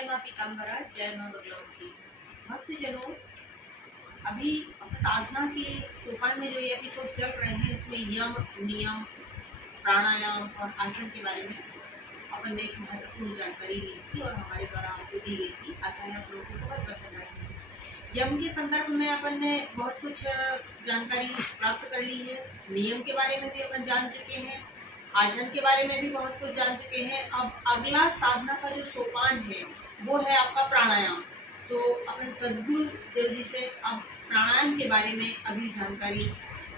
जय माँ पीताम्बरा, जय माँ बगलामुखी। भक्तजनों, अभी साधना के सोपान में जो ये एपिसोड चल रहे हैं, इसमें यम, नियम, प्राणायाम और आसन के बारे में अपन ने एक महत्वपूर्ण जानकारी ली थी और हमारे द्वारा आपको दी गई थी। आशा है आप लोगों को बहुत पसंद आई। यम के संदर्भ में अपन ने बहुत कुछ जानकारी प्राप्त कर ली है। नियम के बारे में भी अपन जान चुके हैं, आसन के बारे में भी बहुत कुछ जान चुके हैं। अब अगला साधना का जो सोपान है वो है आपका प्राणायाम। तो अपन सद्गुरु देव जी से अब प्राणायाम के बारे में अभी जानकारी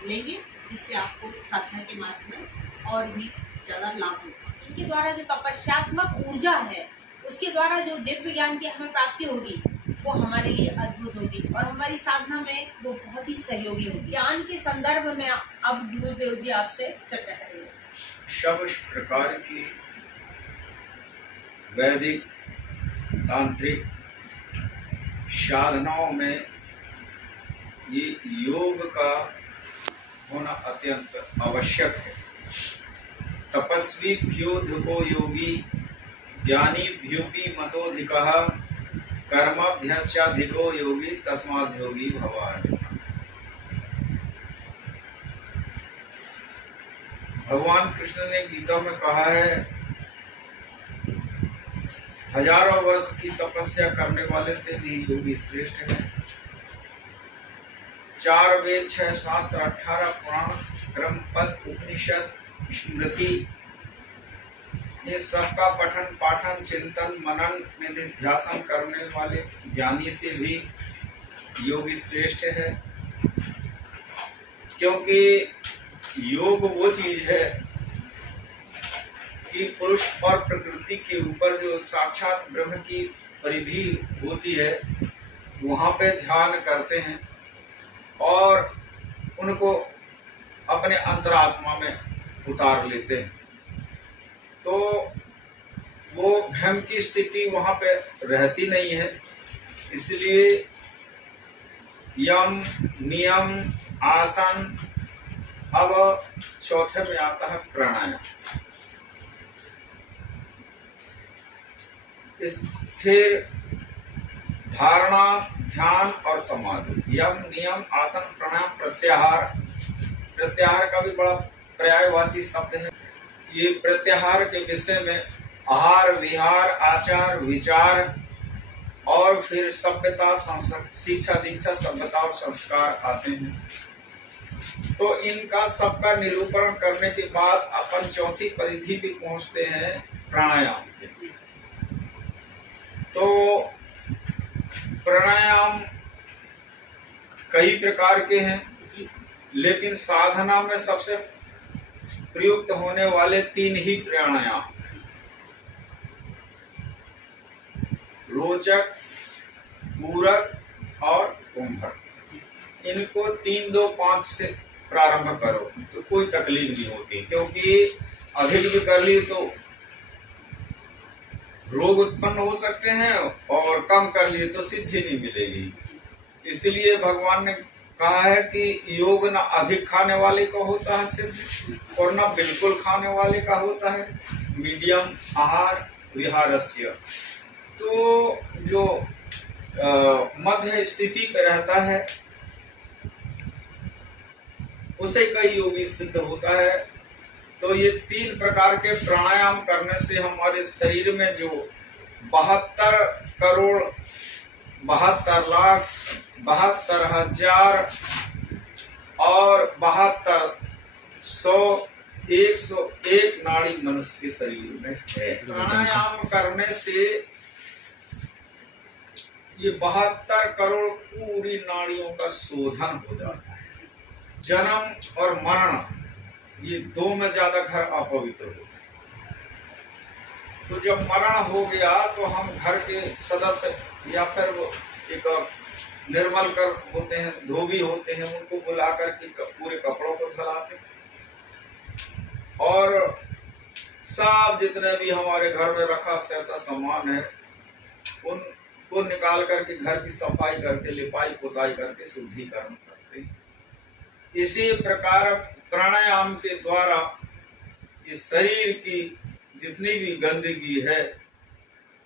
लेंगे, जिससे आपको साधना के मार्ग में और भी ज़्यादा लाभ होगा। इनके द्वारा जो तपस्यात्मक ऊर्जा है, उसके द्वारा जो दिव्य ज्ञान की हमें प्राप्ति होगी, वो हमारे लिए अद्भुत होगी और हमारी साधना में वो बहुत ही सहयोगी होगी। ज्ञान के संदर्भ में अब गुरुदेव जी आपसे चर्चा करेंगे। सब प्रकार की वैदिक तांत्रिक साधनाओं में ये योग का होना अत्यंत आवश्यक है। तपस्वी भ्योऽधिको योगी ज्ञानीभ्योऽपि मतोऽधिकः कर्मभ्यश्चाधिको योगी तस्माद् योगी भवार्जुन। भगवान कृष्ण ने गीता में कहा है, हजारों वर्ष की तपस्या करने वाले से भी योगी श्रेष्ठ है। 4 वेद 6 शास्त्र 18 पुराण क्रम पद उपनिषद स्मृति, इस सबका पठन पाठन चिंतन मनन निधिध्यासन करने वाले ज्ञानी से भी योगी श्रेष्ठ है। क्योंकि योग वो चीज है कि पुरुष और प्रकृति के ऊपर जो साक्षात ब्रह्म की परिधि होती है, वहां पे ध्यान करते हैं और उनको अपने अंतरात्मा में उतार लेते हैं। तो वो भ्रम की स्थिति वहां पे रहती नहीं है। इसलिए यम, नियम, आसन, अब चौथे में आता है प्राणायाम। फिर धारणा, ध्यान और समाधि। यम, नियम, आसन, प्राणायाम, प्रत्याहार। प्रत्याहार का भी बड़ा पर्यायवाची शब्द है। ये प्रत्याहार के विषय में आहार, विहार, आचार, विचार और फिर सभ्यता, शिक्षा, दीक्षा, सभ्यता और संस्कार आते हैं। तो इनका सबका निरूपण करने के बाद अपन चौथी परिधि भी पहुंचते हैं, प्राणायाम के। तो प्राणायाम कई प्रकार के हैं, लेकिन साधना में सबसे प्रयुक्त होने वाले 3 ही प्राणायाम, रोचक, पूरक और कुंभक। इनको 3, 2, 5 से प्रारंभ करो तो कोई तकलीफ नहीं होती, क्योंकि अधिक भी कर ली तो रोग उत्पन्न हो सकते हैं और कम कर लिए तो सिद्धि नहीं मिलेगी। इसलिए भगवान ने कहा है कि योग न अधिक खाने वाले का होता है सिद्ध, और न बिल्कुल खाने वाले का होता है, मीडियम आहार विहारस्य। तो जो मध्य स्थिति पे रहता है उसे कई योगी सिद्ध होता है। तो ये 3 प्रकार के प्राणायाम करने से हमारे शरीर में जो 72 करोड़ 72 लाख 72 हजार और 101 नाड़ी मनुष्य के शरीर में है। प्राणायाम करने से ये 72 करोड़ पूरी नाड़ियों का शोधन हो जाता है। जन्म और मरण, ये 2 में ज्यादा घर अपवित्र होते हैं। तो जब मरण हो गया तो हम घर के सदस्य या फिर वो एक निर्मल कर होते हैं, धोबी होते हैं, उनको बुला करके पूरे कपड़ों को धुलाते और सब जितने भी हमारे घर में रखा सहता सामान है उनको निकाल करके घर की सफाई करके लिपाई पुताई करके शुद्धिकरण करते हैं। इसी प्रकार प्राणायाम के द्वारा इस शरीर की जितनी भी गंदगी है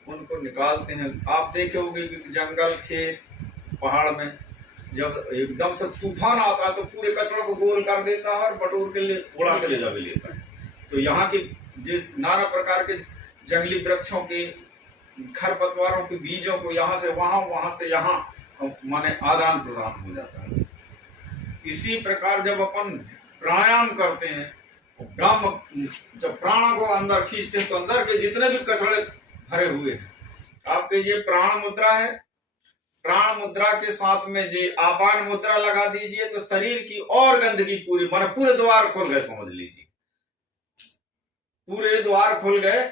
उनको निकालते हैं। आप देखे होंगे कि जंगल, खेत, पहाड़ में जब एकदम से तूफान आता है तो पूरे कचरा को गोल कर देता है और बटोर के लिए उड़ा के ले जा लेता है। तो यहाँ के नाना प्रकार के जंगली वृक्षों के, खरपतवारों के बीजों को यहाँ से वहां से यहाँ माने आदान प्रदान हो जाता है। इसी प्रकार जब अपन प्राणायाम करते हैं, ब्रह्म जब प्राणों को अंदर खींचते हैं तो अंदर के जितने भी कचड़े भरे हुए हैं, आपके ये प्राण मुद्रा है, प्राण मुद्रा के साथ में जे आपान मुद्रा लगा दीजिए तो शरीर की और गंदगी पूरी, माने पूरे द्वार खोल गए, समझ लीजिए पूरे द्वार खुल गए।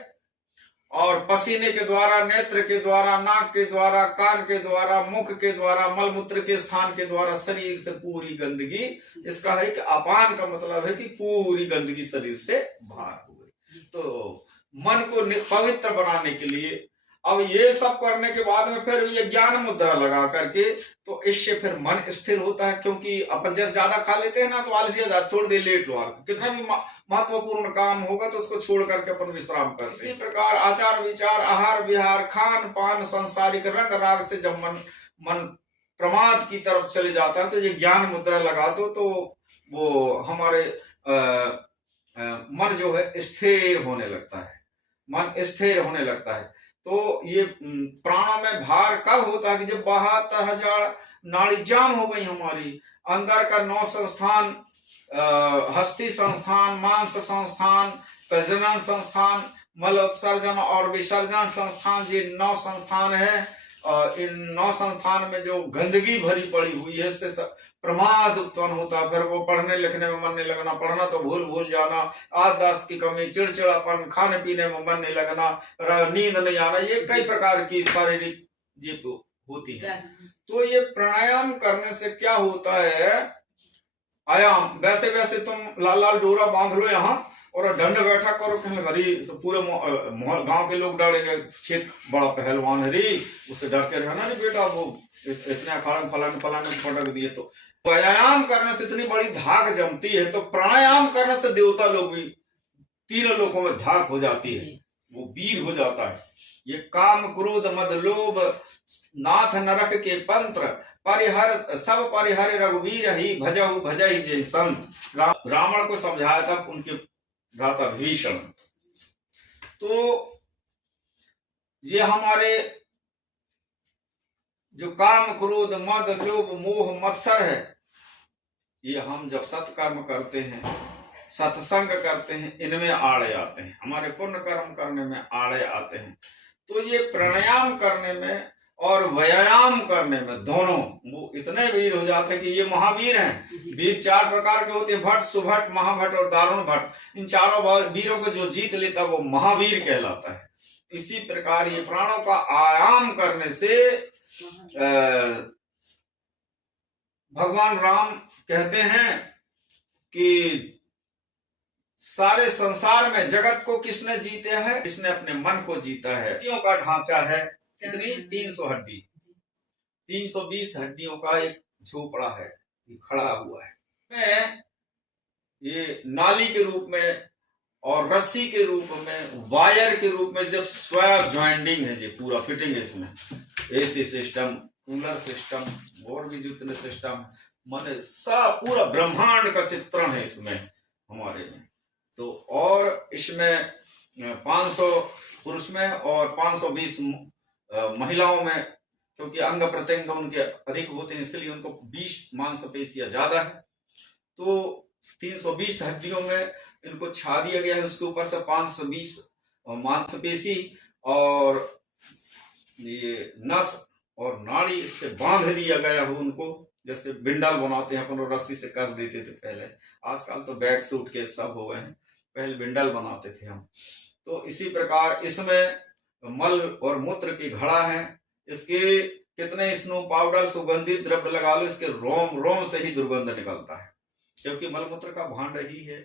और पसीने के द्वारा, नेत्र के द्वारा, नाक के द्वारा, कान के द्वारा, मुख के द्वारा, मलमूत्र के स्थान के द्वारा शरीर से पूरी गंदगी, इसका है कि अपान का मतलब है कि पूरी गंदगी शरीर से बाहर हो गई। तो मन को पवित्र बनाने के लिए अब ये सब करने के बाद में फिर ये ज्ञान मुद्रा लगा करके, तो इससे फिर मन स्थिर होता है। क्योंकि अपन जैसे ज्यादा खा लेते हैं ना तो आलसी थोड़ी देर लेट लो, कितना भी महत्वपूर्ण काम होगा तो उसको छोड़ करके अपन विश्राम करते हैं। इसी प्रकार आचार विचार, आहार विहार, खान पान, सांसारिक रंग राग से जब मन प्रमाद की तरफ चले जाता है तो ये ज्ञान मुद्रा लगा दो तो वो हमारे मन जो है स्थिर होने लगता है, मन स्थिर होने लगता है। तो ये प्राणों में भार कब होता है कि जब 72,000 नाड़ी जाम हो गई हमारी, अंदर का 9 संस्थान, हस्ती संस्थान, मांस संस्थान, प्रजनन संस्थान, मल उत्सर्जन और विसर्जन संस्थान, ये 9 संस्थान है। इन 9 संस्थान में जो गंदगी भरी पड़ी हुई है इससे प्रमाद उत्पन्न होता है। फिर वो पढ़ने लिखने में मन नहीं लगना, पढ़ना तो भूल जाना, आदत की कमी, चिड़चिड़ापन, खाने पीने में मन नहीं लगना, नींद नहीं आना, ये कई प्रकार की शारीरिक जी होती है। तो ये प्राणायाम करने से क्या होता है, आयाम वैसे वैसे तुम लाल लाल डोरा बांध लो यहाँ और दंड बैठा करो, कहने तो पूरे गांव के लोग डरेंगे, क्षेत्र बड़ा पहलवान है रे, उससे डर के रहना नहीं बेटा, वो इतने अखाड़े फलाने पटक दिए। तो व्यायाम करने से इतनी बड़ी धाक जमती है, तो प्राणायाम करने से देवता लोग भी 3 लोकों में धाक हो जाती है, वो वीर हो जाता है। ये काम क्रोध मद लोभ नाथ नरक के पंत्र परिहर सब परिहर रघुवीर ही भजहु भजहि जय संत। रावण को समझाया था उनके भ्राता विभीषण। तो ये हमारे जो काम क्रोध मद लोभ मोह मत्सर है, ये हम जब सत्कर्म करते हैं, सत्संग करते हैं, इनमें आड़े आते हैं, हमारे पुण्य कर्म करने में आड़े आते हैं। तो ये प्राणायाम करने में और व्यायाम करने में दोनों वो इतने वीर हो जाते हैं कि ये महावीर हैं। वीर 4 प्रकार के होते हैं, भट्ट, सुभट, महाभट्ट और दारुण भट्ट। इन चारों वीरों को जो जीत लेता वो महावीर कहलाता है। इसी प्रकार ये प्राणों का आयाम करने से भगवान राम कहते हैं कि सारे संसार में जगत को किसने जीता है, किसने अपने मन को जीता है। हड्डियों का ढांचा है कितनी, 300 हड्डी, 320 हड्डियों का एक झोपड़ा है, ये खड़ा हुआ है। ये नाली के रूप में और रस्सी के रूप में, वायर के रूप में, जब स्वयं ज्वाइंटिंग है, जी पूरा फिटिंग है इसमें, एसी सिस्टम, कूलर सिस्टम और भी जितने सिस्टम, माने सब पूरा ब्रह्मांड का चित्रण है इसमें हमारे में। तो और इसमें 500 पुरुष में और 520 महिलाओं में, क्योंकि अंग प्रत्यंग उनके अधिक होते हैं इसलिए उनको 20 मांसपेशियां ज्यादा है। तो 320 हड्डियों में इनको छा दिया गया है, उसके ऊपर से 520 मांसपेशी और ये नस और नाड़ी इससे बांध दिया गया हो उनको, जैसे बिंडल बनाते हैं अपन, रस्सी से कस देते थे पहले, आजकल तो बैग सूट के सब हो गए हैं, पहले बिंडल बनाते थे हम। तो इसी प्रकार इसमें मल और मूत्र की घड़ा है, इसके कितने स्नो पाउडर सुगंधित द्रव्य लगा लो, इसके रोम रोम से ही दुर्गंध निकलता है, क्योंकि मलमूत्र का भांड ही है।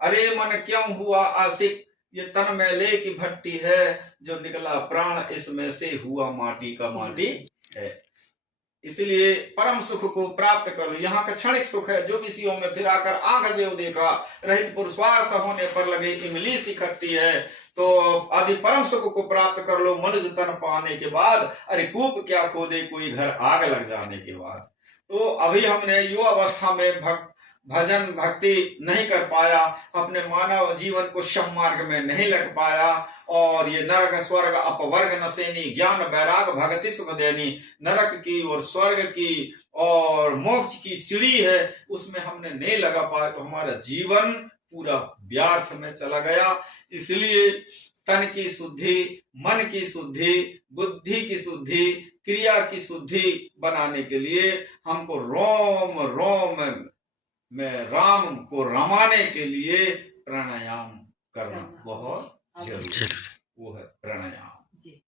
अरे मन क्यों हुआ आशिक, ये तन में ले की भट्टी है, जो निकला प्राण इसमें से हुआ माटी का माटी है। इसलिए परम सुख को प्राप्त करो, यहाँ का क्षणिक सुख है जो विषयों में फिर आकर आंख देव देखा, रहित पुरुषार्थ होने पर लगे इमली सी खट्टी है। तो आदि परम सुख को प्राप्त कर लो मनुष्य तन पाने के बाद, अरे कूप क्या खोदे कोई घर आग लग जाने के बाद। तो अभी हमने युवा अवस्था में भजन भक्ति नहीं कर पाया, अपने मानव जीवन को सम मार्ग में नहीं लग पाया, और ये नरक स्वर्ग अपवर्ग नसेनी ज्ञान वैराग भगति सुख देनी, नरक की और स्वर्ग की और मोक्ष की सीढ़ी है, उसमें हमने नहीं लगा पाया, तो हमारा जीवन पूरा व्यर्थ में चला गया। इसलिए तन की शुद्धि, मन की शुद्धि, बुद्धि की शुद्धि, क्रिया की शुद्धि बनाने के लिए हमको रोम रोम में राम को रमाने के लिए प्राणायाम करना बहुत जरूरी है, वो है प्राणायाम। जी।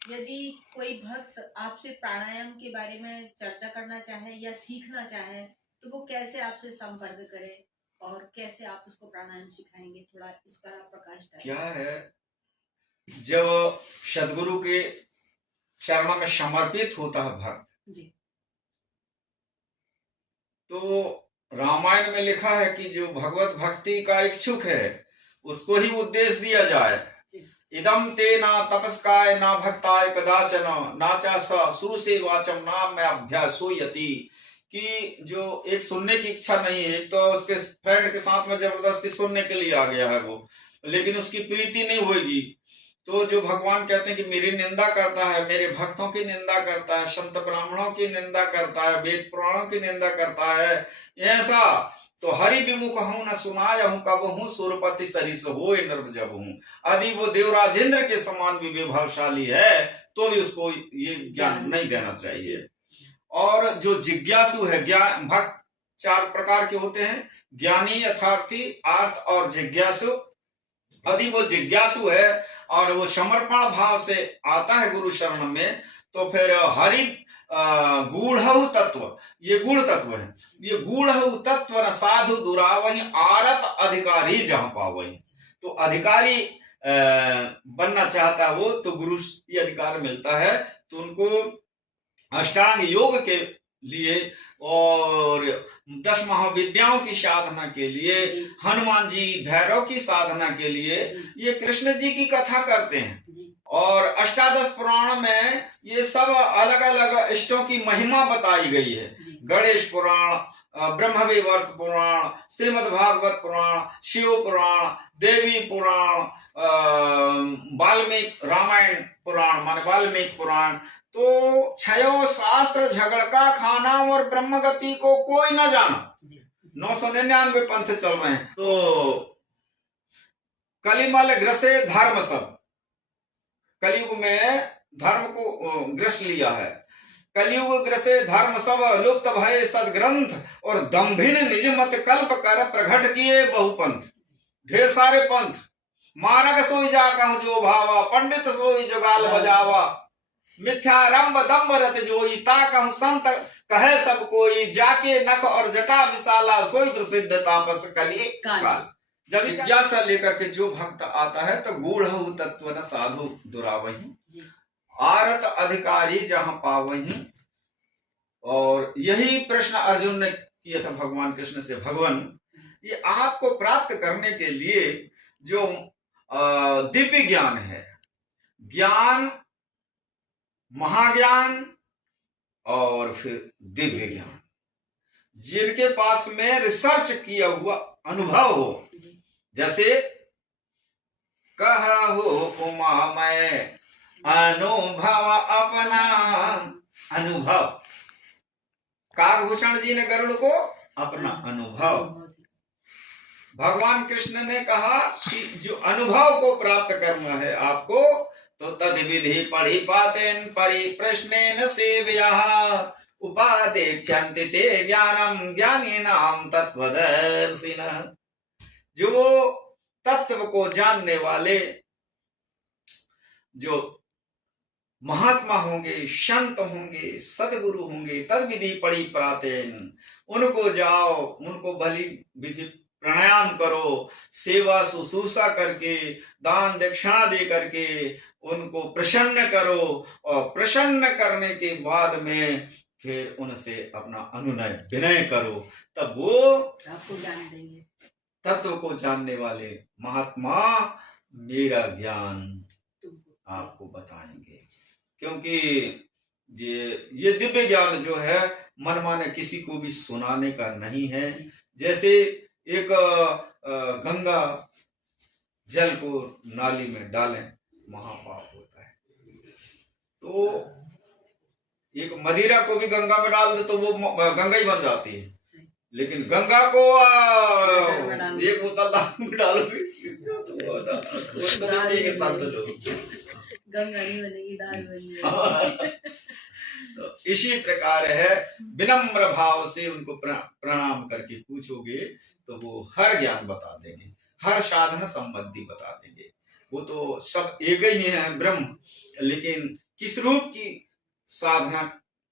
यदि कोई भक्त आपसे प्राणायाम के बारे में चर्चा करना चाहे या सीखना चाहे तो वो कैसे आपसे संपर्क करे और कैसे आप उसको प्राणायाम सिखाएंगे, थोड़ा इस पर आप प्रकाश डालें। क्या है, जब सदगुरु के चरणों में समर्पित होता है भक्त, जी। तो रामायण में लिखा है कि जो भगवत भक्ति का इच्छुक है उसको ही उपदेश दिया जाए। इदम ते ना तपस्काय ना भक्ताय कदाचन नाचा सुर से वाचम नाम में अभ्यासो यति, कि जो एक सुनने की इच्छा नहीं है, तो उसके फ्रेंड के साथ में जबरदस्ती सुनने के लिए आ गया है वो, लेकिन उसकी प्रीति नहीं होगी, तो जो भगवान कहते हैं कि मेरी निंदा करता है, मेरे भक्तों की निंदा करता है, संत ब्राह्मणों की निंदा करता है, वेद पुराणों की निंदा करता है, ऐसा तो हरि विमुख हूं न सुनाया हूं कब हूं सुरपति सरिस हो नर्भ जब हूं। यदि वो देवराजेंद्र के समान भी विभवशाली है तो भी उसको ये ज्ञान नहीं देना चाहिए। और जो जिज्ञासु है, ज्ञान भक्त चार प्रकार के होते हैं, ज्ञानी, यथार्थी, आर्थ और जिज्ञासु। यदि वो जिज्ञासु है और वो समर्पण भाव से आता है गुरु शरण में, तो फिर हरि गूढ़ तत्व, ये गुण तत्व है, ये गूढ़ तत्व न साधु दुरावही आरत अधिकारी जहां पावही। तो अधिकारी बनना चाहता है वो, तो गुरु ये अधिकार मिलता है, तो उनको अष्टांग योग के लिए और 10 महाविद्याओं की साधना के लिए, हनुमान जी भैरव की साधना के लिए ये कृष्ण जी की कथा करते हैं। और अष्टादश पुराण में ये सब अलग अलग इष्टों की महिमा बताई गई है। गणेश पुराण, ब्रह्मविवर्त पुराण, श्रीमद् भागवत पुराण, शिव पुराण, देवी पुराण, वाल्मीकि रामायण पुराण माने वाल्मीकि पुराण। तो 6 शास्त्र झगड़ का खाना और ब्रह्म गति को कोई न जाना। 999 पंथ चल रहे हैं। तो कलिमल ग्रसे धर्म सब, कलयुग में धर्म को ग्रस लिया है। कलयुग ग्रसे धर्म सब लुप्त भय सदग्रंथ और दम्भिन निज मत कल्प कर प्रगट किए बहुपंथ। ढेर सारे पंथ, मारग सोई जा कहूं जो भावा, पंडित सोई जुगाल बजावा, मिथ्यारंभ दम्भ रत जोई, ता कहूं संत कहे सब कोई, जाके नख और जटा विशाला, सोई प्रसिद्ध तापस कलिए काल। जब जिज्ञासा लेकर के जो भक्त आता है तो गूढ़ तत्व न साधु दुरावही, आरत अधिकारी जहां पावही। और यही प्रश्न अर्जुन ने किया था भगवान कृष्ण से, भगवान ये आपको प्राप्त करने के लिए जो दिव्य ज्ञान है, ज्ञान, महाज्ञान और फिर दिव्य ज्ञान, जिनके पास में रिसर्च किया हुआ अनुभव हो, जैसे कहु उमा मैं अनुभव अपना अनुभव, काकभूषण जी ने गरुड़ को अपना अनुभव, भगवान कृष्ण ने कहा कि जो अनुभव को प्राप्त करना है आपको, तो तद विधि पढ़ी पातेन परिप्रश्नेन सेवया उपादेक्ष्यन्ति ते ज्ञानम ज्ञानिनाम तत्वदर्शिनः। जो तत्व को जानने वाले जो महात्मा होंगे, संत होंगे, सदगुरु होंगे, तद विधि पढ़ी प्रातेन, उनको जाओ, उनको भली विधि प्राणायाम करो, सेवा शुश्रूषा करके, दान दक्षिणा दे करके उनको प्रसन्न करो, और प्रसन्न करने के बाद में फिर उनसे अपना अनुनय विनय करो, तब वो आपको ज्ञान देंगे। तत्व को जानने वाले महात्मा मेरा ज्ञान तुमको आपको बताएंगे। क्योंकि ये दिव्य ज्ञान जो है मनमाने किसी को भी सुनाने का नहीं है। जैसे एक गंगा जल को नाली में डालें महापाप होता है, तो एक मदिरा को भी गंगा में डाल दे तो वो गंगा ही बन जाती है। लेकिन गंगा को एक बोतल दारू में डालोगे गंगा नहीं बनेगी, दाल बनेगी। तो इसी प्रकार है, विनम्र भाव से उनको प्रणाम करके पूछोगे तो वो हर ज्ञान बता देंगे, हर साधन संबंधी बता देंगे। वो तो सब एक ही है ब्रह्म, लेकिन किस रूप की साधना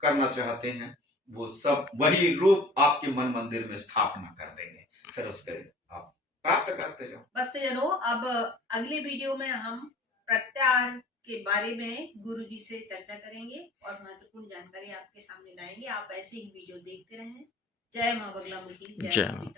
करना चाहते हैं वो सब वही रूप आपके मन मंदिर में स्थापना कर देंगे, फिर उसके आप प्राप्त करते जाओ। भक्तजनों, अब अगले वीडियो में हम प्रत्याहार के बारे में गुरुजी से चर्चा करेंगे और महत्वपूर्ण जानकारी आपके सामने लाएंगे। आप ऐसे ही वीडियो देखते रहें। जय मां बगलामुखी, जय मां।